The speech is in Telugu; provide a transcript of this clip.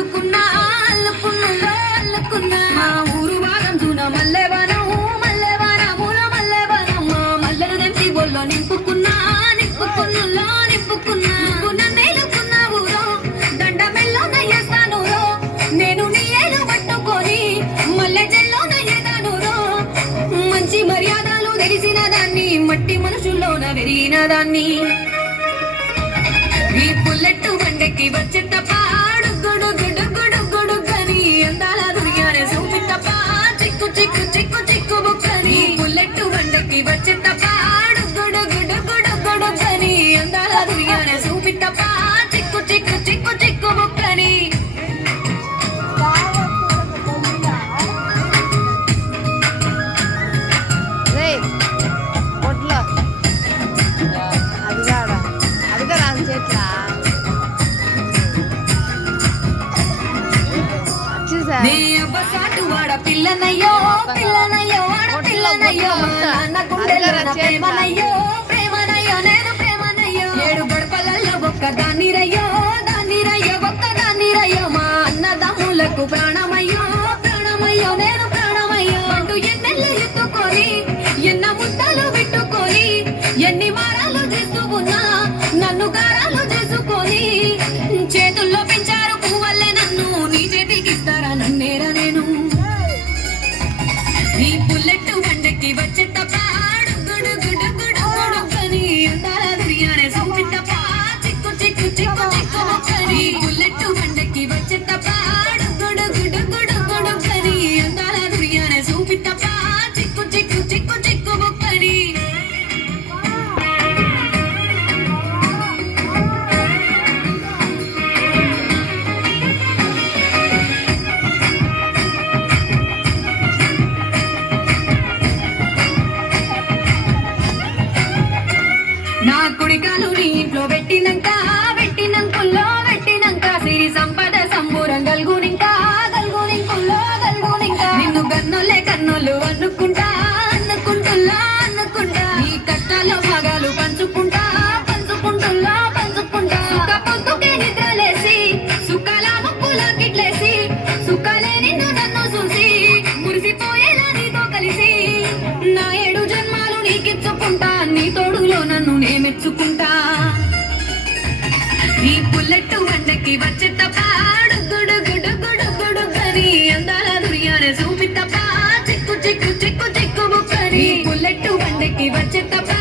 అల్లుకున్నా అల్లుకున్నలో అల్లుకున్నా మా ఊరు భాగం చూన మల్లెవనం మల్లెవనముల మల్లెవనం మా మల్లెలు తెంపి బొల్లో నింపుకున్నా నింపుకున్నలో నింపుకున్నా నన్నేలుకున్నా ఊరో దండమెల్లో నయ్యేస్తాను రో నేను నీ ఏలు పట్టుకొని మల్లె జల్లో నయ్యేదాను రో మంచి మర్యాదలు తెలిసిన దాన్ని మట్టి మనుషుల్లోన పెరిగిన దాన్ని ఈ పుల్లెట్టు బండెక్కి వచ్చే తప్ప గుడు గుడు గుడు గుడు కని అందాల దునియానే సూపి తప్ప చిక్కు చిక్కు చిక్కు చిక్కు బుక్కని పుల్లెట్టు బండెక్కి వచ్చే తప్ప గుడు గుడు గుడు గుడు కని అందాల దునియానే సూపి తప్ప చిక్కు చిక్కు చిక్కు చిక్కు బుక్కని పిల్లనయ్యో పిల్లనయ్యో పిల్లనయ్యో నాన్న గుండెల ప్రేమనయ్యో ప్రేమనయ్యో నేను ప్రేమనయ్యో ఏడు గడపలలో ఒక్క దాన్నిరయ్యో దాన్నిరయ్యో ఒక్క దాన్నిరయ్యో మా అన్నదమ్ములకు ప్రాణమయ్యో ప్రాణమయ్యో నేను ప్రాణమయ్యో అంటూ ఎన్నెళ్ళు ఎత్తుకొని ఎన్న ముద్దలు పెట్టుకొని ఎన్ని మారాలు చేస్తూ ఉన్నా నన్ను గారాలు చేసుకొని చేతుల్లో పెంచారు పువ్వల్లే నన్ను నీ చేతికి ఇస్తారా నన్నేరా నేను ఈ పుల్లెట్టు బండకి వచ్చే తప్ప గుడు గుడు గుడు గుడు కని అందాల దునియానే సూపి తప్ప చిక్కు చిక్కు చిక్కు చిక్కు కని పుల్లెట్టు బండకి వచ్చే తప్ప గుడు గుడు గుడు గుడు కని అందాల దునియానే సూపి తప్ప చిక్కు చిక్కు చిక్కు చిక్కు కని నా కుడికాలు నీ ఇంట్లో పెట్టినంక పెట్టినంకుల్లో పెట్టినంక సిరి సంపద సంబూరం గల్గునింకా గల్గునింకుల్లో గల్గునింకా నిన్ను గన్నోలే కన్నోళ్ళు అనుకుంటా అనుకుంటుల్లా అనుకుంటా నీ కష్టాల్లో భాగాలు పంచుకుంటా పంచుకుంటుల్లా పంచుకుంటా సుఖ పొద్దుకే నిద్రలేసి సుఖాల ముక్కులా కిట్లేసి సుఖాలే నిన్ను నన్ను చూసి మురిసిపోయేలా నీతో కలిసి నా 7 జన్మాలు నీకిచ్చుకుంటా నీ తోడులో నన్ను నే మెచ్చుకుంటా ఈ పుల్లెట్టు బండకి వచ్చే తప్ప గుడు గుడు గుడు గుడు కని అందాల దునియానే సూపి తప్ప చిక్కు చిక్కు చిక్కు చిక్కు బుక్కని పుల్లెట్టు బండకి వచ్చే తప్ప